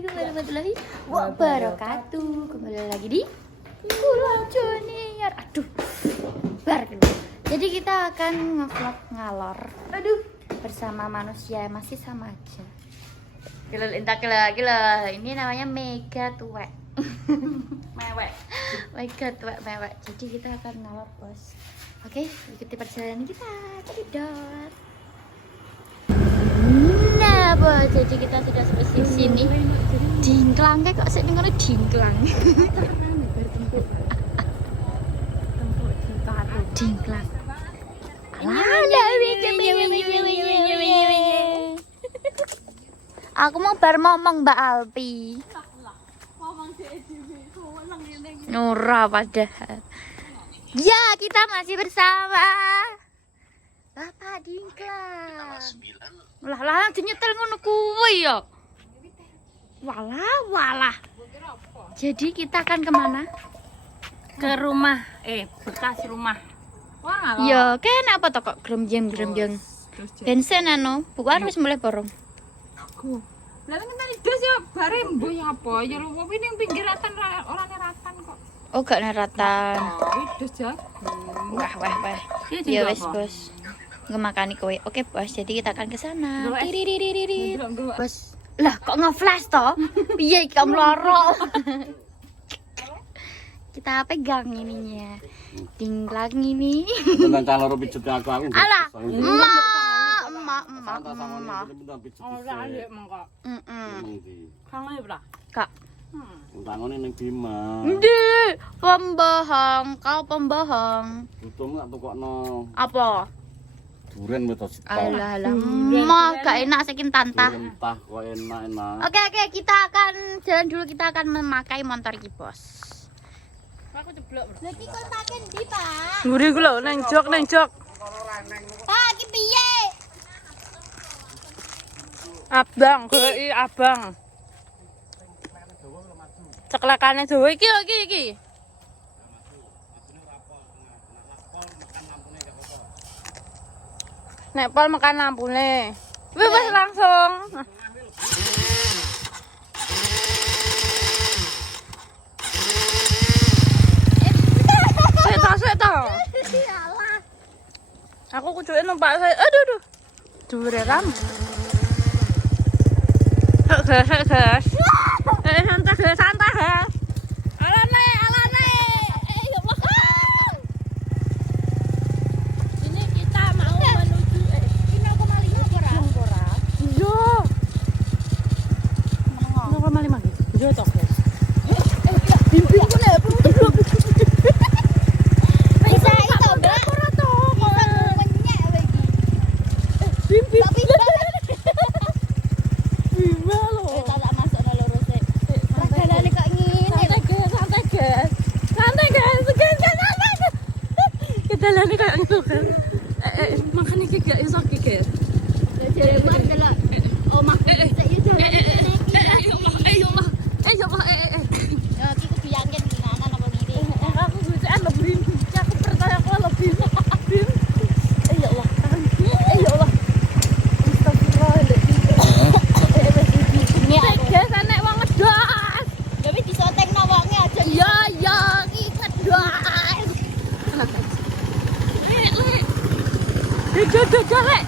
Assalamualaikum warahmatullahi wabarakatuh. Kembali lagi di Pulau Junior. Aduh, bar. Jadi kita akan ngevlog ngalor. Aduh, bersama manusia yang masih sama aja. Gila. Ini namanya Mega Tuwek. Mewek. Mega Tuwek mewek. Jadi kita akan ngalor, bos. Oke, ikuti perjalanan kita. Kedidot. Nah, bos. Jadi kita sudah sampai di sini. Dingklang kayak kok sih ngono dingklang. Dingklang. Aku mau ngomong Mbak Alpi. Nora padahal. Ya, kita masih bersama Bapak Dingklang. Lah dinyetel ngono kuwi ya. Walah. Jadi kita akan kemana? Ke rumah, bekas rumah. Wah, Ya, kan apa toh kok gremjeng. Bensin anu, bukan wis mulai borong. aku. Lah kan dos ya bare mbuh ya apa? Ya lu ini yang pinggir ratan ora neratan kok. Oh, gak neratan. Dos ya. Wah. Ya wes, bos. Ngemakani kowe. Oke, bos. Jadi kita akan ke sana. Tiririririr. Bos. Lah, kok nge-flash toh? Piye iki mloro? Kita pegang ininya. Dingklang ini. Tentang calon pijet aku. Alah, emak. Ora ya mengko. Kangen ya, Bra? Kak. Tangone ning Bima. Ndek, kau pembohong. Butuh tak tukokno Apa? duren wetos. Alah, mah gak enak saking tantah. Entah kok enak. Oke, kita akan jalan dulu, kita akan memakai motor iki, bos. Aku ceblok. Lha iki kok pakai ndi, Pak? Nguri ku lho nang jok. Pak, iki piye? Abang, abang. Ceklekane Jawa iki lho iki. Nek pol makan lampune. Wis langsung. Seta. Aku kucuke numpak saya. Aduh. Dhuwure ram. Gas. Santai. Alane. Ini kita mau menuju Ini aku maling ora? Iya. 0,5. Iya toh, guys. Bimbingku nek bisa itu, Mbak. Ora to. Bisa ngenyek lagi. Bimbing. Kok bisa? Bima lho. Tak masuk nang loro sik. Padahal kok ngene. Santai guys. Kita lari kayak gitu kan. Makanya iki gak iso iki, guys. Jare buat delok omahku sik yo jalan iki. Ayo mah. Ya iki kebiyangen kanan apa ngene. Aku butuhan lebih. Aku percaya aku lebih. Ya Allah. Astagfirullahaladzim. Ini aku. Guys, enek wong ngedos. Tapi disotengno wonge aja. Ya, iki ngedos. Lek. Jojo lek.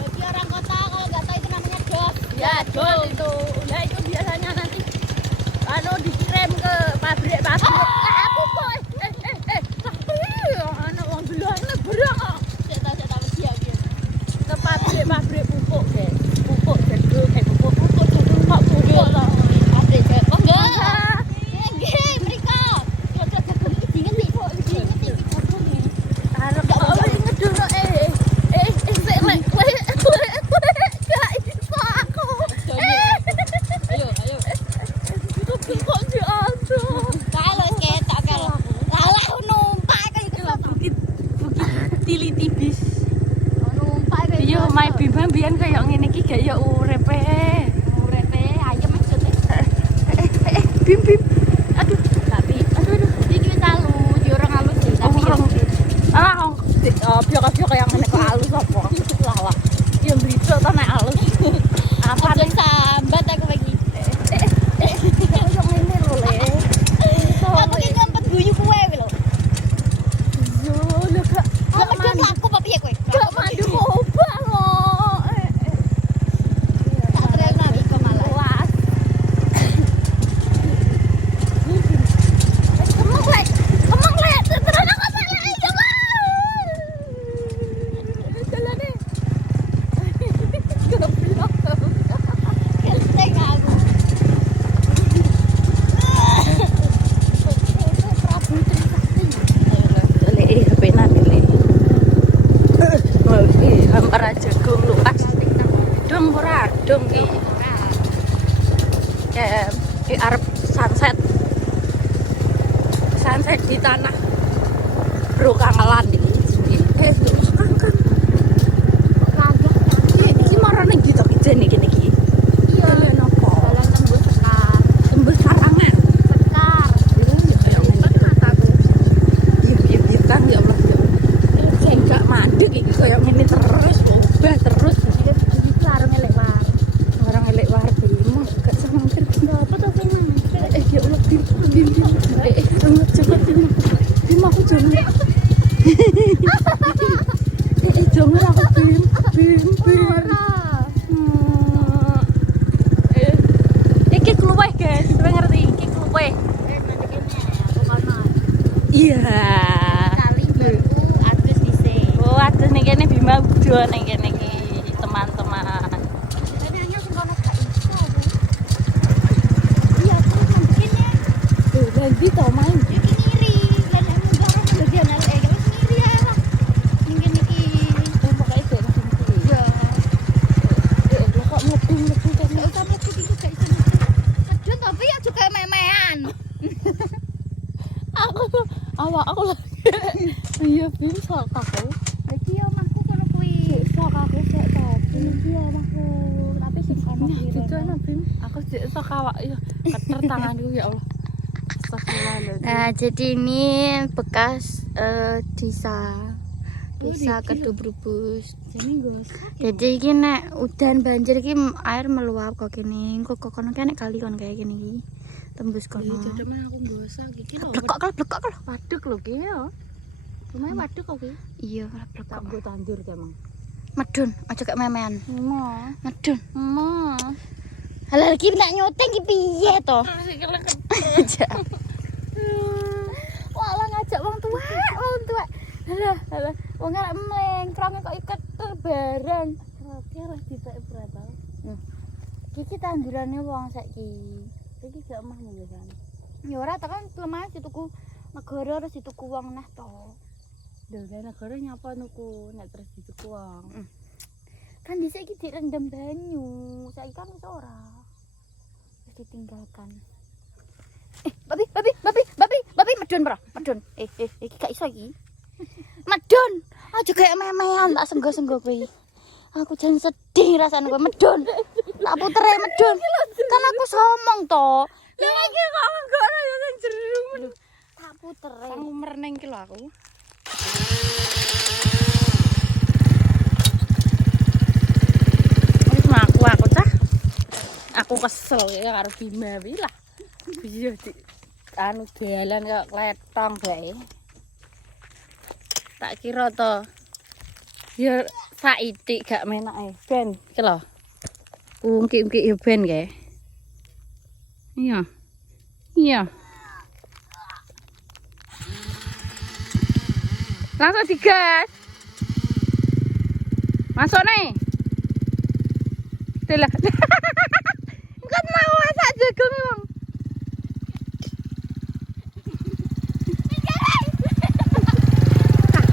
Bagi orang kota kalau nggak tahu itu namanya dos. Ya, dol itu. Nah, itu biasanya nanti dikirim ke pabrik. Aku kok anak wong belane berang kok. Saya tahu dia gitu. Ke pabrik pupuk, guys. Pupuk jagung, pupuk jagung kok pupuk loh. Pabrik jagung. Oh enggak. Nggih, mriko. Cocok jagung iki dingin nih kok. Dingin iki jagung iki. Arep kok ngedul sik lek kowe gak iso aku. Ayo. Kok diatur. Kalau ketok kalau. Lah numpak kayak gitu. Bukit Tilitibis. Numpak kayak Iya, Mai Bima biyen kaya ngene iki gak ya urepe. urepe ayam maksudnya. Bim. Aduh. Tapi aduh. Iki wis alus, yo ora alus sih, tapi yo tanah Bro Kangelan iki. Terus kan. Iki marane iki to kejane iki iki. Iya, nopo? Jalan tembus sekar. Tembus karangan. Sekar. Iya kan ya Allah ya. Enggak mandek iki koyo ngene terus, obah terus. Larang elek war. Orang elek war bimo gak seneng terus. Apa tuh Vina? Ya Allah bim. Cepet bim aku jangan. Jangan aku bim. Iki kluweh guys, kowe ngerti iki kluweh. Iya. Kali baru adus dhisik. Oh, ada ning kene Bima Ujo ning kene iki, teman-teman. Kayaknya sing kono gak iso. Iya, terus mungkinnya Lagi to main. iki ngiri. Lah nek mundur bagian elek wis ngiri ae lah. Ning kene iki. Pokoke gak ngerti. Ya. Lho kok mlebu kene. Gak usah mlebu iki gak iso. Sedun tapi ya juga memean. Aku lagi. Iya, Bim sok aku. Iki yo omahku kono kuwi. Sok aku sik tadi. Iki yo omahku. Tapi sing kono kuwi. Didono, Bim. Aku sik sok awak ya. Keter tanganku ya Allah. Astagfirullahaladzim. Nah, jadi ini bekas desa Kedubrebus. Jadi iki nek udan banjir iki air meluap kok kene. Kok kono kene kali kon kayak gini iki. Tembus kono. Iya, cuma aku bosan iki lho. Blekok lho. Waduk lho ki ya. Lumayan waduk kok ki. Iya, Tak blekok. mbok tandur ki emang. Medun, aja gak memean. Mo. Medun. Mo. Halah iki nek nyoteng iki piye to? Aja. Walah ngajak wong tua. Halah, wong arek mlengkrong kok iket bareng. Oke lah ditek berapa? Iki tandurane wong saiki. Iki gak omahmu ya kan. Ya ora ta kan lemah dituku negara terus dituku wong nah to. Lho, negara nyapa nuku nek terus dituku wong. Kan dhisik iki direndam banyu. Saiki kan wis ora. Wis ditinggalkan. Babi medun, Bro. Medun. Iki gak iso iki. Medun. Aja kayak memean tak senggo-senggo kuwi. Aku jan sedih rasane kowe medun. Tak putere medun. Kan aku somong to. Lah iki kok enggak ora ya sing jeru. Tak putere. Aku mereneng ki lho aku. Wis aku cah. Aku kesel ya karo Bima wi lah. Iya di anu jalan kok kletong bae. Tak kira to ya saiki gak menake ben iki lho. Ungki-ungki ya ben kae. Iya. Langsung digas. Masuk nih. Telah. Kan mau masak jagung emang.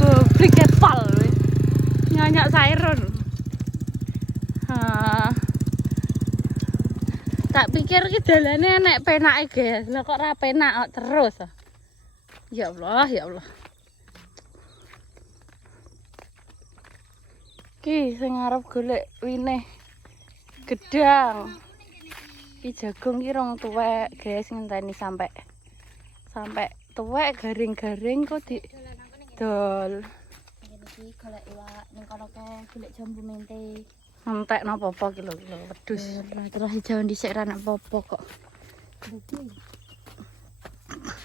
Goblok pal. Nyanyak siren. Tak pikir ki dalane nek penake guys. Lah kok ora penak terus. Ya Allah. Ki sing arep golek wineh gedang. Ki jagung ki rong tuwek, guys, ngenteni sampai tuwek garing-garing kok di dol. Ngene iki golek iwak ning kono kae golek jambu mente. Entek napa apa ki lho wedhus. Terus hijau dhisik ra nek popo kok.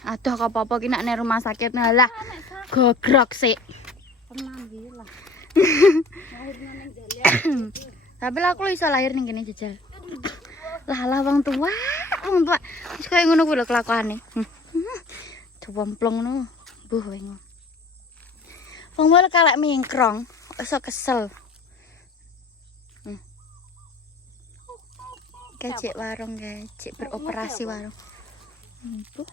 Aduh kok popo ki nek nang rumah sakit lah. Gogrok sik. Tenang iki lah. Tapi lah aku iso lahir ning kene jajal. Lah wong tua. Wis kaya ngono kuwi lho kelakuane. Jomplong ngono. Buh wae ngono. Wong mul kalek mingkrong, iso kesel. Kecik warung guys, cek beroperasi warung. Buh.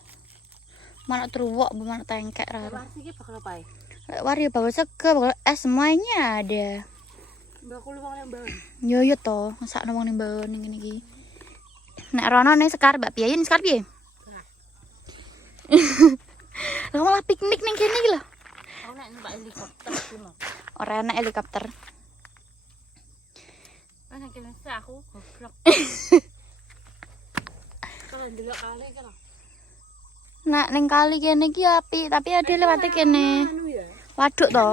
Mana truwok, mana tengkek raro. Iki bakal apa? Wari bakal sega, bakal semuanya ada. Bakul wong yang bae. Yo to, masakno wong ning bae ning kene iki. Nek rono ning Sekar Mbak Piye, ning Sekar piye? Lah malah piknik ning kene iki lho. Aku nek numpak helikopter iki mau. Ora enak helikopter. Nek kene aku goblok. Kalau ndelok kali kan. Nak ning kali kene iki apik, tapi ada lewate kene. Anu ya. Waduk to.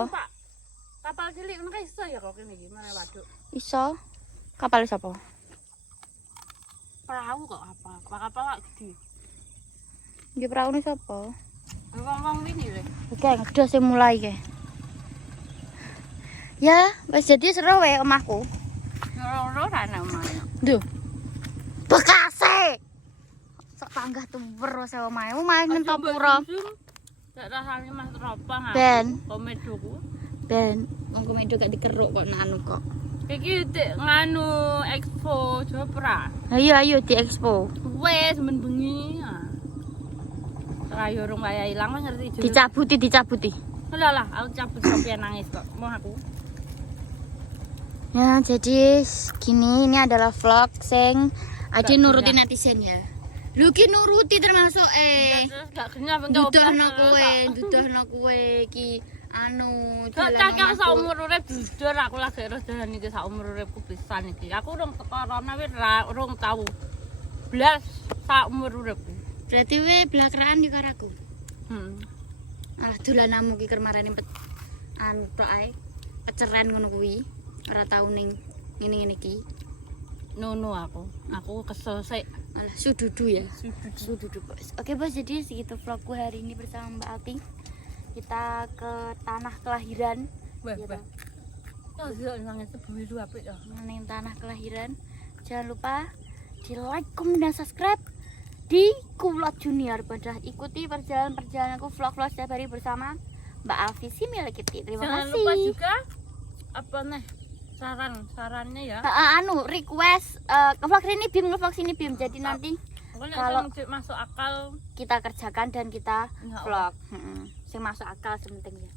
Kapal cilik ngono kae iso ya kok kene iki mana waduk. Iso. Kapal sapa? Perahu kok apa? Kapal lak gede. Iki praune sapa? Wong-wong wingi lho. Oke, ngedos sing mulai ke. Ya, wis jadi seru wae omahku. Loro ra ana omah. Duh. Bekase. Sok panggah tuwer wis omahe. Omahe ngentok pura. Gak rasane Mas Ropang. Ben. Komedoku. Ben, wong komedo gak dikeruk kok anu kok. Iki nganu Expo Jopra. Ayo di expo. Wes men bengi. Rayo rung kaya ilang wis ngerti Dicabuti. Lah, aku cabut Sophia nangis kok. Mau aku. Ya, jadi gini ini adalah vlog sing Ade nuruti netizen ya. Lu ki nuruti termasuk Gak kenyang dudohno kowe ki anu Gak cakak saumur urip jujur aku lagi terus dalan iki saumur uripku pisan iki. Aku rung corona wis rung tau blas saumur uripku. Berarti we blakraan yo karo aku. Heeh. Alah dolanamu ki kermarane anu tok ae. Peceren ngono kuwi. Ora tau ning ngene-ngene iki. Nono aku kesel sik. Alah sududu ya. Sududu bos. Oke bos, jadi segitu vlogku hari ini bersama Mbak Alti. Kita ke tanah kelahiran. Wah, Gitu. wah. Oh, iya nangis biru apik ya. Ning tanah kelahiran. Jangan lupa di like, komen, dan subscribe di Kulot Junior. Pada ikuti perjalananku vlog-vlog setiap hari bersama Mbak Alfi si milik Kitty. Terima Jangan kasih. lupa juga apa nih sarannya ya. Anu request vlog ini Bim, vlog sini Bim. Jadi nanti kalau masuk akal kita kerjakan dan kita Ya, vlog. Sing masuk akal sementing ya.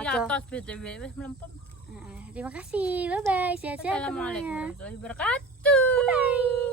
ya atas BTW wis mlempem. Terima kasih. Bye bye. Sehat-sehat Assalamualaikum semuanya. warahmatullahi wabarakatuh. Bye.